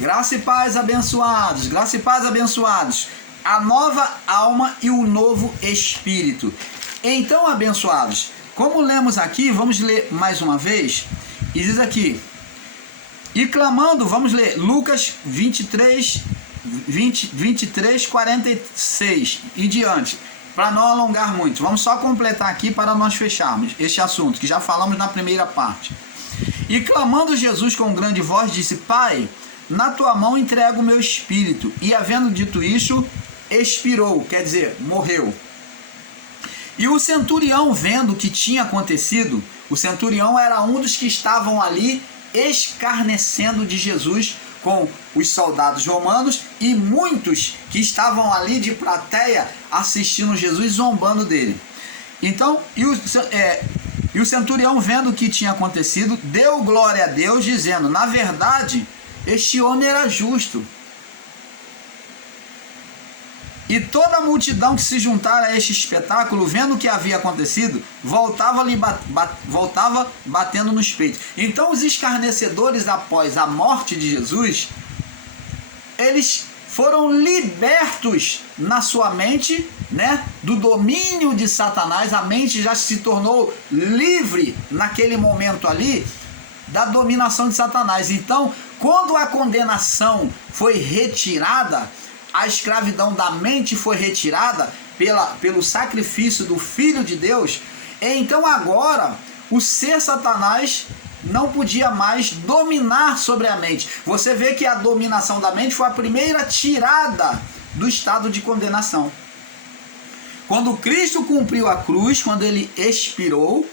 Graça e paz, abençoados, graça e paz, abençoados. A nova alma e o novo espírito. Então, abençoados, como lemos aqui, vamos ler mais uma vez, e diz aqui, e clamando, vamos ler Lucas 23, 46 e diante, para não alongar muito. Vamos só completar aqui para nós fecharmos este assunto, que já falamos na primeira parte. E clamando Jesus com grande voz, disse, Pai, na tua mão entrego o meu espírito. E havendo dito isso, expirou, quer dizer, morreu. E o centurião, vendo o que tinha acontecido, o centurião era um dos que estavam ali escarnecendo de Jesus com os soldados romanos e muitos que estavam ali de plateia assistindo Jesus, zombando dele. Então, e o centurião, vendo o que tinha acontecido, deu glória a Deus, dizendo, na verdade, este homem era justo. E toda a multidão que se juntara a este espetáculo, vendo o que havia acontecido, voltava batendo nos peitos. Então os escarnecedores, após a morte de Jesus, eles foram libertos na sua mente, né, do domínio de Satanás. A mente já se tornou livre naquele momento ali da dominação de Satanás. Então, quando a condenação foi retirada, a escravidão da mente foi retirada pelo sacrifício do Filho de Deus, então agora o ser Satanás não podia mais dominar sobre a mente. Você vê que a dominação da mente foi a primeira tirada do estado de condenação. Quando Cristo cumpriu a cruz, quando ele expirou,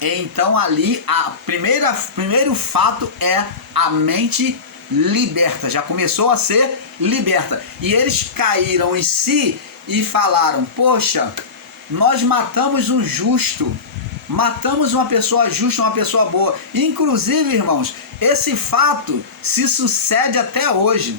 então ali primeiro fato é a mente liberta, já começou a ser liberta. E eles caíram em si e falaram, poxa, nós matamos um justo, matamos uma pessoa justa, uma pessoa boa. Inclusive, irmãos, esse fato se sucede até hoje.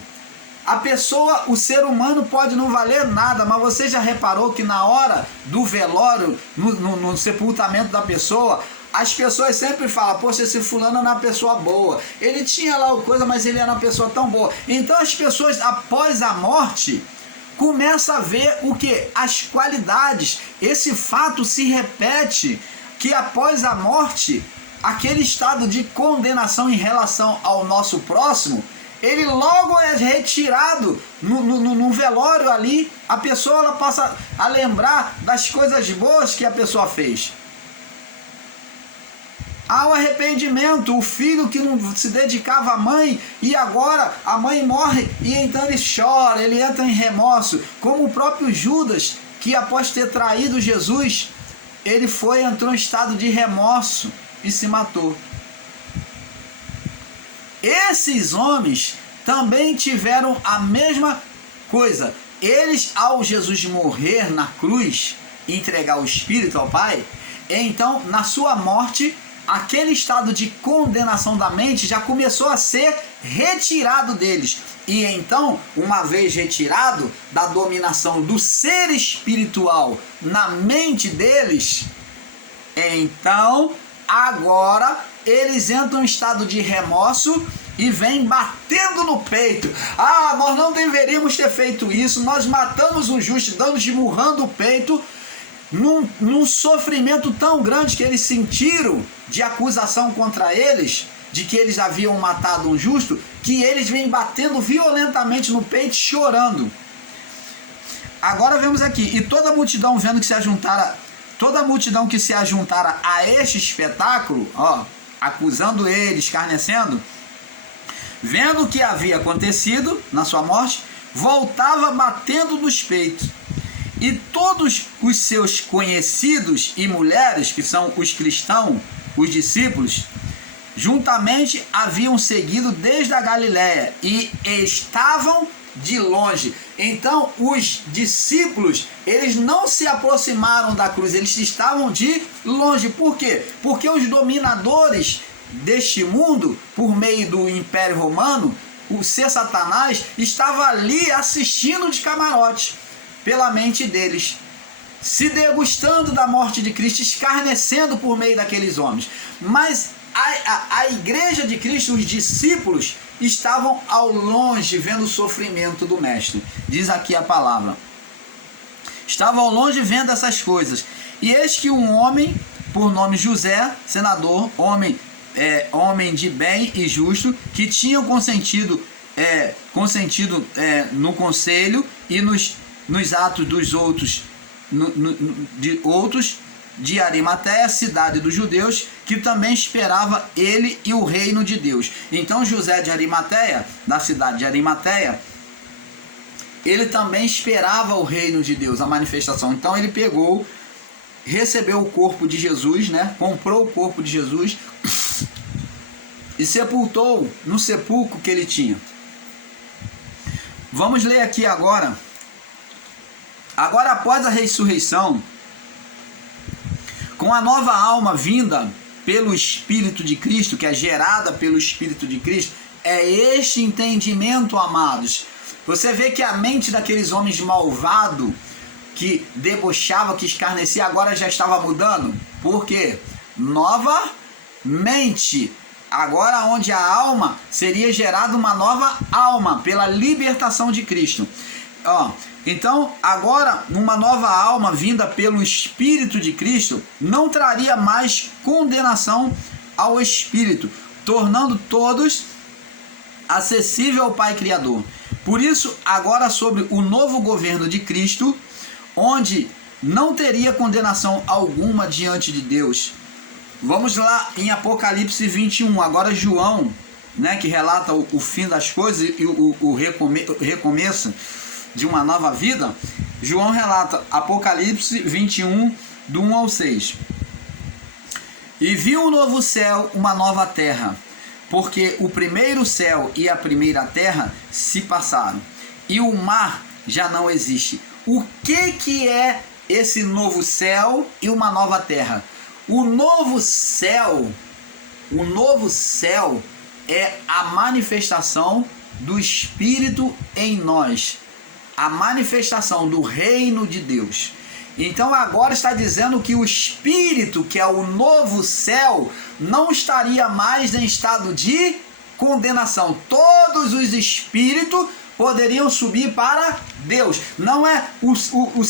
A pessoa, o ser humano pode não valer nada, mas você já reparou que na hora do velório, no sepultamento da pessoa, as pessoas sempre falam, poxa, esse fulano era uma pessoa boa, ele tinha lá o coisa, mas ele era uma pessoa tão boa. Então as pessoas, após a morte, começam a ver o que? As qualidades. Esse fato se repete, que após a morte, aquele estado de condenação em relação ao nosso próximo, ele logo é retirado no velório ali. A pessoa ela passa a lembrar das coisas boas que a pessoa fez. Há o arrependimento, o filho que não se dedicava à mãe e agora a mãe morre e então ele chora, ele entra em remorso, como o próprio Judas, que após ter traído Jesus, ele entrou em estado de remorso e se matou. Esses homens também tiveram a mesma coisa. Eles, ao Jesus morrer na cruz e entregar o Espírito ao Pai, então na sua morte, aquele estado de condenação da mente já começou a ser retirado deles. E então, uma vez retirado da dominação do ser espiritual na mente deles, então, agora, eles entram em estado de remorso e vêm batendo no peito. Ah, nós não deveríamos ter feito isso, nós matamos um justo, esmurrando o peito, num sofrimento tão grande que eles sentiram de acusação contra eles, de que eles haviam matado um justo, que eles vêm batendo violentamente no peito, chorando. Agora vemos aqui, e toda a multidão vendo que se ajuntara, toda a multidão que se ajuntara a este espetáculo, ó, acusando ele, escarnecendo, vendo o que havia acontecido na sua morte, voltava batendo nos peitos. E todos os seus conhecidos e mulheres, que são os cristãos, os discípulos, juntamente haviam seguido desde a Galiléia e estavam de longe. Então os discípulos, eles não se aproximaram da cruz, eles estavam de longe. Por quê? Porque os dominadores deste mundo, por meio do Império Romano, o ser Satanás, estava ali assistindo de camarote, pela mente deles, se degustando da morte de Cristo, escarnecendo por meio daqueles homens. Mas a igreja de Cristo, os discípulos, estavam ao longe vendo o sofrimento do mestre. Diz aqui a palavra. Estavam ao longe vendo essas coisas. E eis que um homem, por nome José, senador, homem de bem e justo, que tinham consentido no conselho e nos atos dos outros, de Arimateia, cidade dos judeus, que também esperava ele e o reino de Deus. Então José de Arimateia, da cidade de Arimateia, ele também esperava o reino de Deus, a manifestação. Então ele pegou, recebeu o corpo de Jesus, né? Comprou o corpo de Jesus e sepultou no sepulcro que ele tinha. Vamos ler aqui agora. Agora, após a ressurreição, com a nova alma vinda pelo Espírito de Cristo, que é gerada pelo Espírito de Cristo, é este entendimento, amados. Você vê que a mente daqueles homens malvados, que debochava, que escarnecia, agora já estava mudando. Por quê? Nova mente. Agora onde a alma seria gerada uma nova alma pela libertação de Cristo. Então, agora, uma nova alma vinda pelo Espírito de Cristo não traria mais condenação ao Espírito, tornando todos acessível ao Pai Criador. Por isso, agora sobre o novo governo de Cristo, onde não teria condenação alguma diante de Deus. Vamos lá em Apocalipse 21, agora João, né, que relata o fim das coisas e o recomeço de uma nova vida. João relata Apocalipse 21, do 1 ao 6. E viu um novo céu, uma nova terra, porque o primeiro céu e a primeira terra se passaram, e o mar já não existe. O que é esse novo céu e uma nova terra? O novo céu é a manifestação do Espírito em nós, a manifestação do reino de Deus. Então agora está dizendo que o Espírito, que é o novo céu, não estaria mais em estado de condenação. Todos os espíritos poderiam subir para Deus. Não é o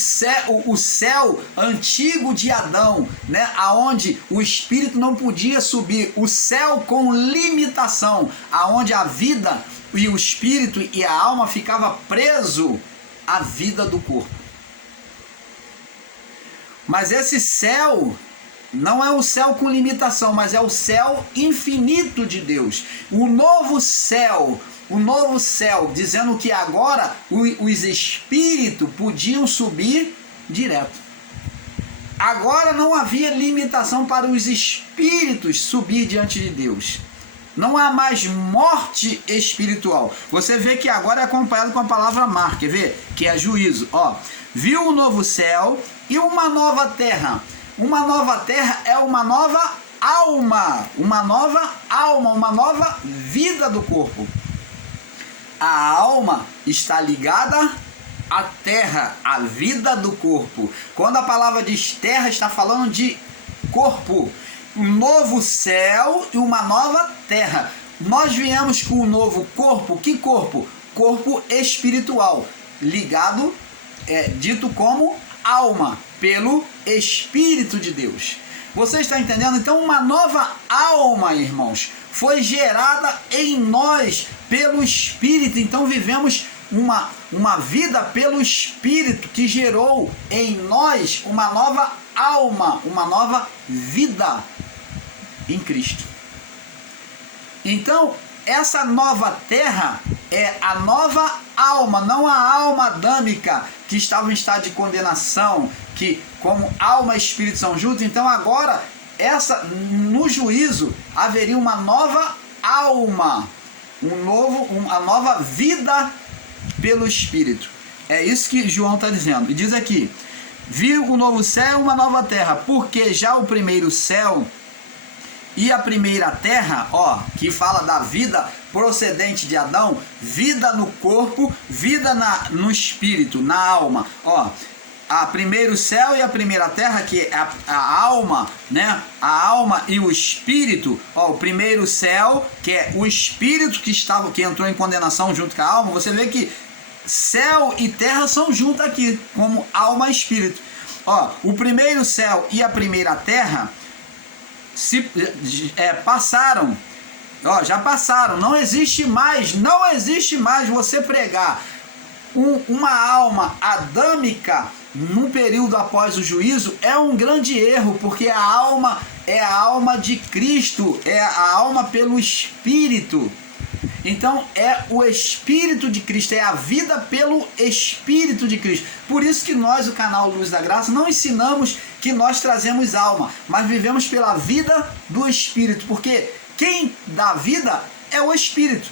céu antigo de Adão, né? Aonde o espírito não podia subir. O céu com limitação, aonde a vida e o espírito e a alma ficava preso à vida do corpo. Mas esse céu não é um céu com limitação, mas é o céu infinito de Deus. O novo céu, dizendo que agora os espíritos podiam subir direto. Agora não havia limitação para os espíritos subir diante de Deus. Não há mais morte espiritual. Você vê que agora é acompanhado com a palavra mar, quer ver? Que é juízo. Viu um novo céu e uma nova terra. Uma nova terra é uma nova alma, uma nova vida do corpo. A alma está ligada à terra, à vida do corpo. Quando a palavra diz terra, está falando de corpo. Um novo céu e uma nova terra. Nós viemos com um novo corpo. Que corpo? Corpo espiritual, ligado, dito como alma, pelo Espírito de Deus. Você está entendendo? Então uma nova alma, irmãos, foi gerada em nós pelo Espírito. Então vivemos uma vida pelo Espírito que gerou em nós uma nova alma, uma nova vida em Cristo. Então essa nova terra é a nova alma, não a alma adâmica que estava em estado de condenação, que como alma e espírito são juntos. Então agora no juízo haveria uma nova alma, a nova vida pelo Espírito. É isso que João está dizendo. E diz aqui: viu um novo céu e uma nova terra, porque já o primeiro céu e a primeira terra, que fala da vida procedente de Adão, vida no corpo, vida no espírito, na alma, a primeiro céu e a primeira terra, que é a alma, né? A alma e o espírito. Ó, o primeiro céu, que é o espírito que entrou em condenação junto com a alma. Você vê que céu e terra são juntos aqui, como alma e espírito. Ó, o primeiro céu e a primeira terra passaram. Ó, já passaram. Não existe mais você pregar uma alma adâmica num período após o juízo. É um grande erro, porque a alma é a alma de Cristo, é a alma pelo Espírito. Então é o Espírito de Cristo, é a vida pelo Espírito de Cristo. Por isso que nós, o canal Luz da Graça, não ensinamos que nós trazemos alma, mas vivemos pela vida do Espírito, porque quem dá vida é o Espírito.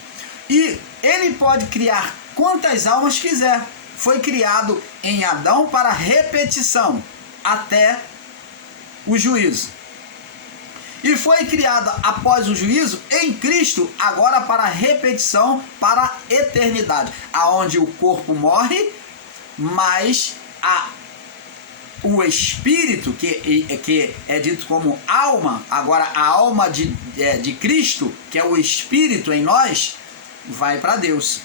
E ele pode criar quantas almas quiser. Foi criado em Adão para repetição até o juízo. E foi criado após o juízo em Cristo, agora para repetição, para a eternidade, aonde o corpo morre, mas o espírito, que é dito como alma, agora a alma de Cristo, que é o espírito em nós, vai para Deus.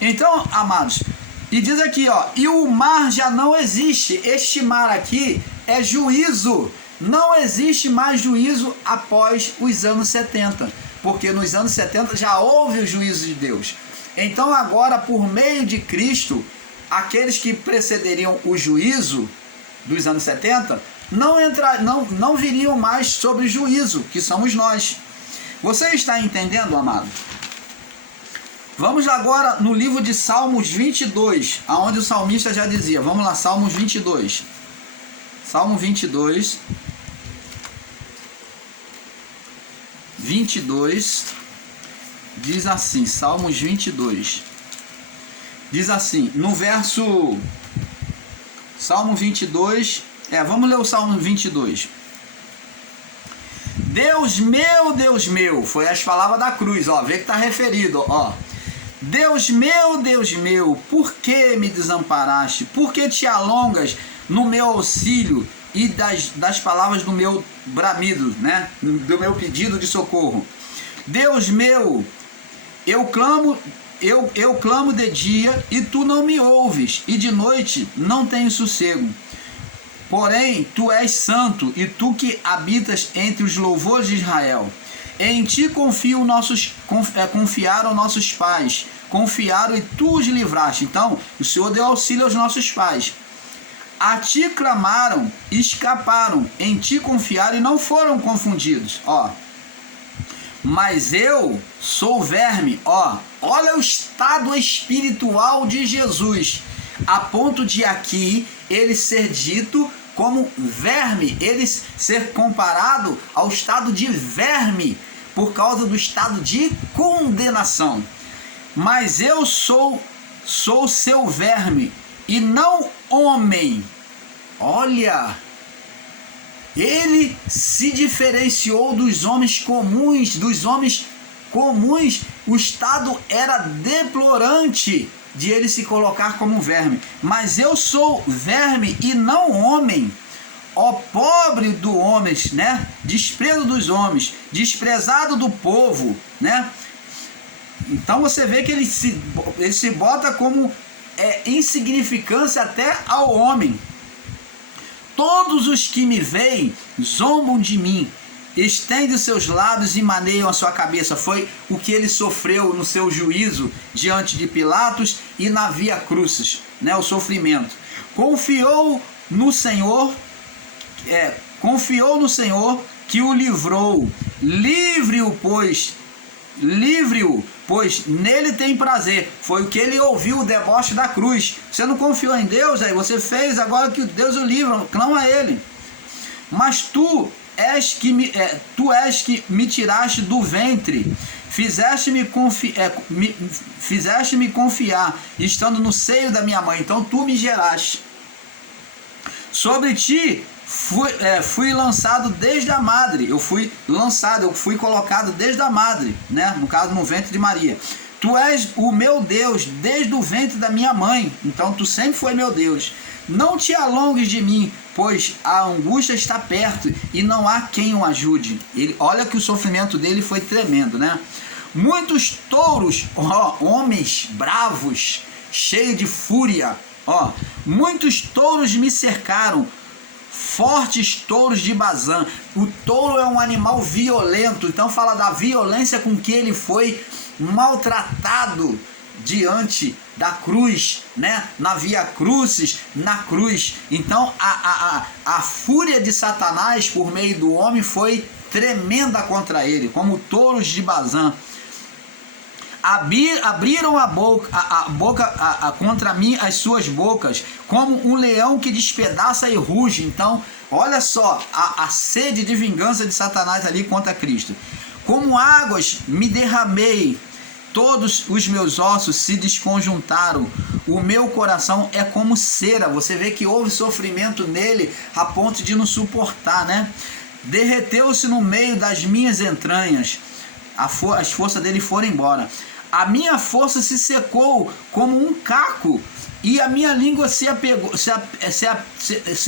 Então, amados, e diz aqui, ó, e o mar já não existe. Este mar aqui é juízo. Não existe mais juízo após os anos 70, porque nos anos 70 já houve o juízo de Deus. Então agora, por meio de Cristo, aqueles que precederiam o juízo dos anos 70 não viriam mais sobre juízo, que somos nós. Você está entendendo, amado? Vamos agora no livro de Salmos 22, aonde o salmista já dizia. Vamos lá, Salmos 22. Salmo 22. 22 diz assim, Salmos 22. Diz assim, no verso Salmo 22, vamos ler o Salmo 22. Deus meu, foi as palavras da cruz, ó, vê que está referido, ó. Deus meu, por que me desamparaste? Por que te alongas no meu auxílio e das palavras do meu bramido, né? Do meu pedido de socorro? Deus meu, eu clamo de dia e tu não me ouves, e de noite não tenho sossego. Porém, tu és santo, e tu que habitas entre os louvores de Israel. Em ti confiaram nossos pais, confiaram e tu os livraste. Então, o Senhor deu auxílio aos nossos pais. A ti clamaram, escaparam, em ti confiaram e não foram confundidos. Ó, mas eu sou verme. Ó, olha o estado espiritual de Jesus, a ponto de aqui ele ser dito como verme, ele ser comparado ao estado de verme, por causa do estado de condenação. Mas eu sou seu verme, e não homem. Olha, ele se diferenciou dos homens comuns, o estado era deplorante de ele se colocar como verme. Mas eu sou verme e não homem. Ó pobre do homens, né? Desprezo dos homens, desprezado do povo, né? Então você vê que ele se bota como insignificância até ao homem. Todos os que me veem zombam de mim, estende os seus lábios e maneiam a sua cabeça. Foi o que ele sofreu no seu juízo diante de Pilatos e na via crucis, né? O sofrimento. Confiou no Senhor que o livrou. Livre-o, pois nele tem prazer. Foi o que ele ouviu, o deboche da cruz. Você não confiou em Deus, aí você fez, agora que Deus o livra, clama a ele. Mas tu és que me tiraste do ventre, fizeste-me confiar, estando no seio da minha mãe. Então tu me geraste. Sobre ti fui lançado desde a madre. Eu fui colocado desde a madre, né? No caso, no ventre de Maria. Tu és o meu Deus desde o ventre da minha mãe. Então tu sempre foi meu Deus. Não te alongues de mim, pois a angústia está perto e não há quem o ajude. Olha que o sofrimento dele foi tremendo, né? Muitos touros, homens bravos, cheios de fúria, muitos touros me cercaram, fortes touros de Bazã. O touro é um animal violento, então fala da violência com que ele foi maltratado diante da cruz, né? Na via crucis, na cruz. Então a fúria de Satanás por meio do homem foi tremenda contra ele, como touros de Bazã. Abriram a boca contra mim as suas bocas, como um leão que despedaça e ruge. Então, olha só a sede de vingança de Satanás ali contra Cristo. Como águas me derramei, todos os meus ossos se desconjuntaram, o meu coração é como cera. Você vê que houve sofrimento nele a ponto de não suportar, né? Derreteu-se no meio das minhas entranhas, as forças dele foram embora. A minha força se secou como um caco, e a minha língua se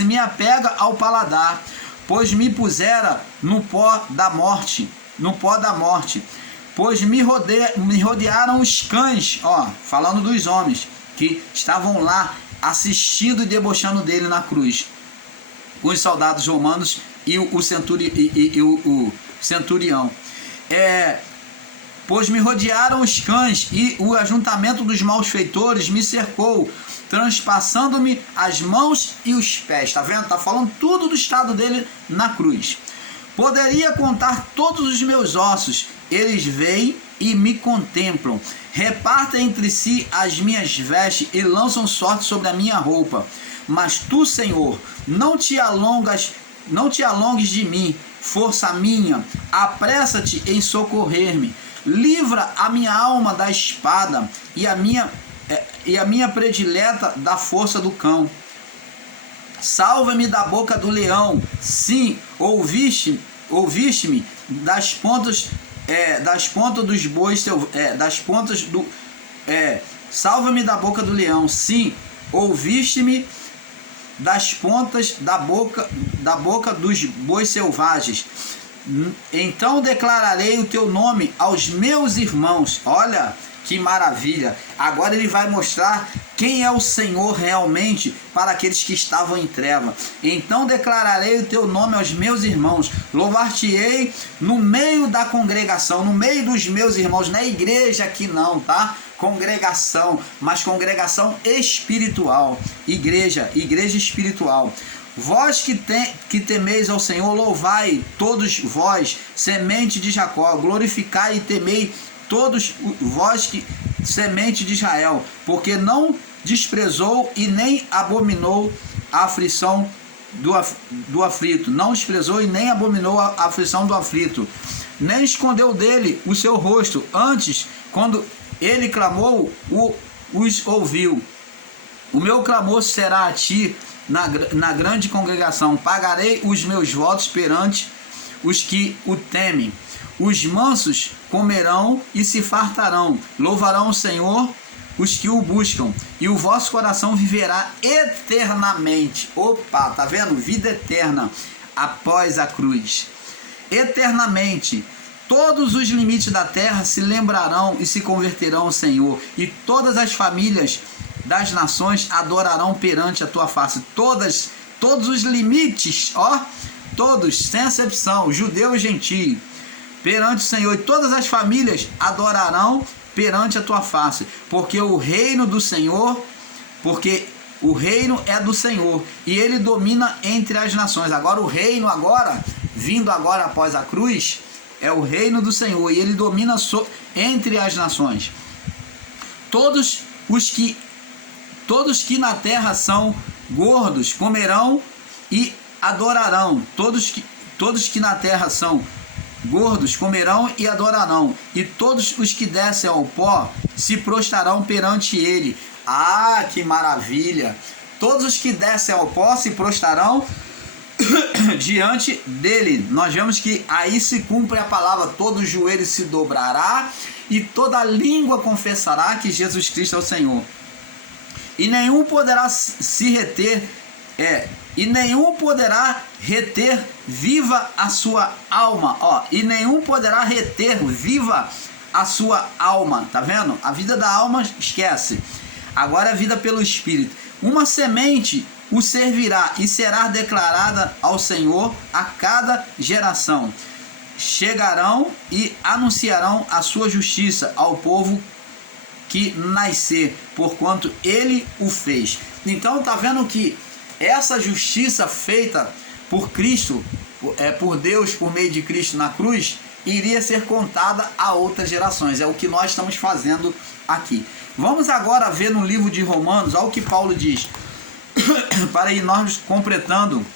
me apega ao paladar, pois me pusera no pó da morte, pois me rodearam os cães, falando dos homens que estavam lá assistindo e debochando dele na cruz, os soldados romanos e o centurião. Pois me rodearam os cães, e o ajuntamento dos malfeitores me cercou, transpassando-me as mãos e os pés. Tá vendo? Tá falando tudo do estado dele na cruz. Poderia contar todos os meus ossos, eles veem e me contemplam. Repartem entre si as minhas vestes e lançam sorte sobre a minha roupa. Mas tu, Senhor, não te alongues de mim, força minha, apressa-te em socorrer-me. Livra a minha alma da espada e a minha predileta da força do cão. Salva-me da boca do leão. Sim, ouviste-me das pontas dos bois, salva-me da boca do leão. Sim, ouviste-me das pontas da boca dos bois selvagens. Então declararei o teu nome aos meus irmãos. Olha que maravilha! Agora ele vai mostrar quem é o Senhor realmente para aqueles que estavam em treva. Então declararei o teu nome aos meus irmãos. Louvar-te-ei no meio da congregação, no meio dos meus irmãos. Não é igreja aqui não, tá? Congregação, mas congregação espiritual. Igreja espiritual. Vós que temeis ao Senhor, louvai todos vós, semente de Jacó, glorificai e temei todos vós que semente de Israel, porque não desprezou e nem abominou a aflição do aflito, não desprezou e nem abominou a aflição do aflito, nem escondeu dele o seu rosto, antes, quando ele clamou, os ouviu. O meu clamor será a ti na grande congregação, pagarei os meus votos perante os que o temem. Os mansos comerão e se fartarão, louvarão o Senhor os que o buscam, e o vosso coração viverá eternamente. Opa, tá vendo? Vida eterna após a cruz. Eternamente. Todos os limites da terra se lembrarão e se converterão ao Senhor, e todas as famílias das nações adorarão perante a tua face. Todos os limites, todos, sem exceção, judeu e gentio, perante o Senhor, e todas as famílias adorarão perante a tua face, porque o reino é do Senhor, e ele domina entre as nações. Agora o reino, vindo após a cruz, é o reino do Senhor, e ele domina entre as nações. Todos que na terra são gordos comerão e adorarão. Todos que na terra são gordos comerão e adorarão. E todos os que descem ao pó se prostrarão perante ele. Ah, que maravilha! Todos os que descem ao pó se prostrarão diante dele. Nós vemos que aí se cumpre a palavra: todo joelho se dobrará e toda língua confessará que Jesus Cristo é o Senhor. E nenhum poderá se reter, e nenhum poderá reter viva a sua alma, e nenhum poderá reter viva a sua alma, tá vendo? A vida da alma esquece, agora a vida pelo Espírito. Uma semente o servirá e será declarada ao Senhor a cada geração. Chegarão e anunciarão a sua justiça ao povo que nascer, porquanto ele o fez. Então tá vendo que essa justiça feita por Cristo, por Deus, por meio de Cristo na cruz, iria ser contada a outras gerações. É o que nós estamos fazendo aqui. Vamos agora ver no livro de Romanos, olha o que Paulo diz, para irmos completando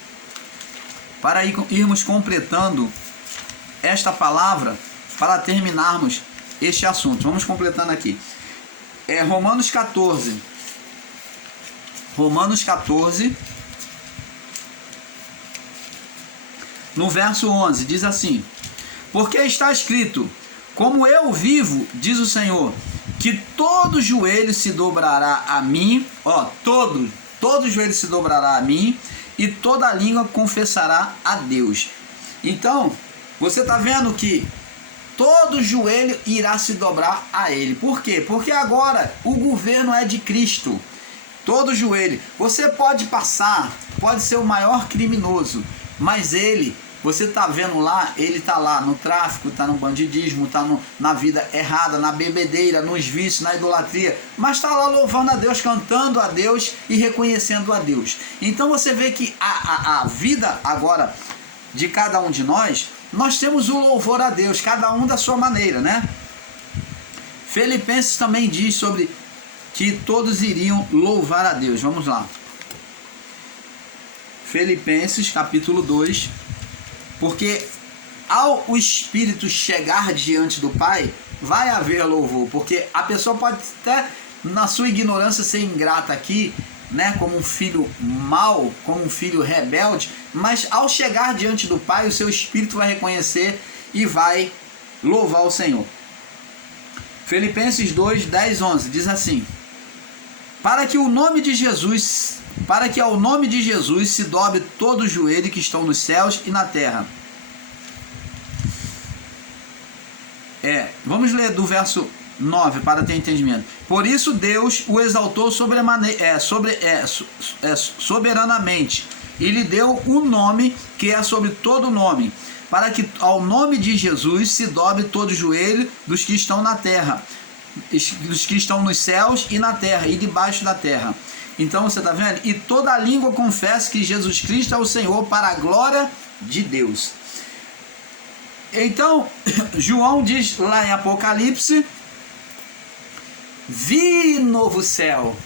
esta palavra, para terminarmos este assunto. Vamos completando aqui. Romanos 14, no verso 11, diz assim: porque está escrito, como eu vivo, diz o Senhor, que todo joelho se dobrará a mim, todo joelho se dobrará a mim, e toda língua confessará a Deus. Então, você está vendo que todo joelho irá se dobrar a ele. Por quê? Porque agora o governo é de Cristo. Todo joelho. Você pode ser o maior criminoso, mas ele, você está vendo lá, ele está lá no tráfico, está no bandidismo, está na vida errada, na bebedeira, nos vícios, na idolatria, mas está lá louvando a Deus, cantando a Deus e reconhecendo a Deus. Então você vê que a vida agora de cada um de nós temos o louvor a Deus, cada um da sua maneira, né? Filipenses também diz sobre que todos iriam louvar a Deus. Vamos lá. Filipenses capítulo 2. Porque ao o Espírito chegar diante do Pai, vai haver louvor. Porque a pessoa pode até, na sua ignorância, ser ingrata aqui, né, como um filho mau, como um filho rebelde, mas ao chegar diante do Pai, o seu espírito vai reconhecer e vai louvar o Senhor. Filipenses 2, 10, 11 diz assim: para que ao nome de Jesus se dobre todo o joelho que estão nos céus e na terra. Vamos ler do verso 9 para ter entendimento. Por isso Deus o exaltou soberanamente e lhe deu um nome que é sobre todo nome, para que ao nome de Jesus se dobre todo o joelho dos que estão na terra, dos que estão nos céus e na terra e debaixo da terra. Então você está vendo? E toda língua confessa que Jesus Cristo é o Senhor, para a glória de Deus. Então João diz lá em Apocalipse: vi novo céu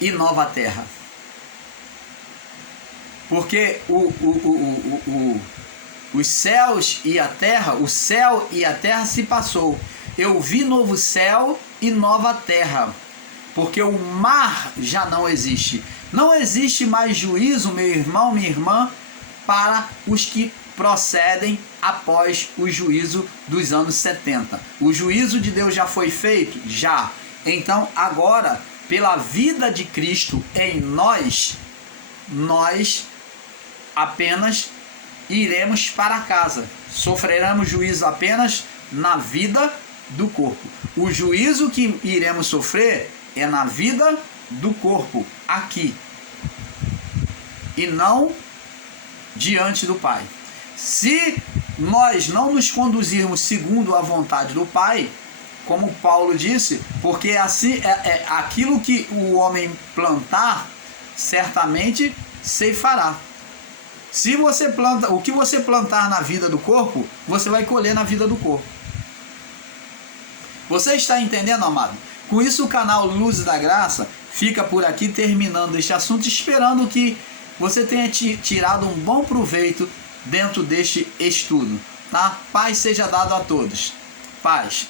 e nova terra. Porque os céus e a terra, o céu e a terra se passou. Eu vi novo céu e nova terra. Porque o mar já não existe. Não existe mais juízo, meu irmão, minha irmã, para os que procedem após o juízo dos anos 70. O juízo de Deus já foi feito? Já. Então, agora, pela vida de Cristo em nós apenas iremos para casa. Sofreremos juízo apenas na vida do corpo. O juízo que iremos sofrer é na vida do corpo, aqui, e não diante do Pai. Se nós não nos conduzirmos segundo a vontade do Pai, como Paulo disse, porque assim aquilo que o homem plantar, certamente ceifará. Se você planta, o que você plantar na vida do corpo, você vai colher na vida do corpo. Você está entendendo, amado? Com isso, o canal Luz da Graça fica por aqui, terminando este assunto, esperando que você tenha tirado um bom proveito dentro deste estudo, tá? Paz seja dado a todos. Paz.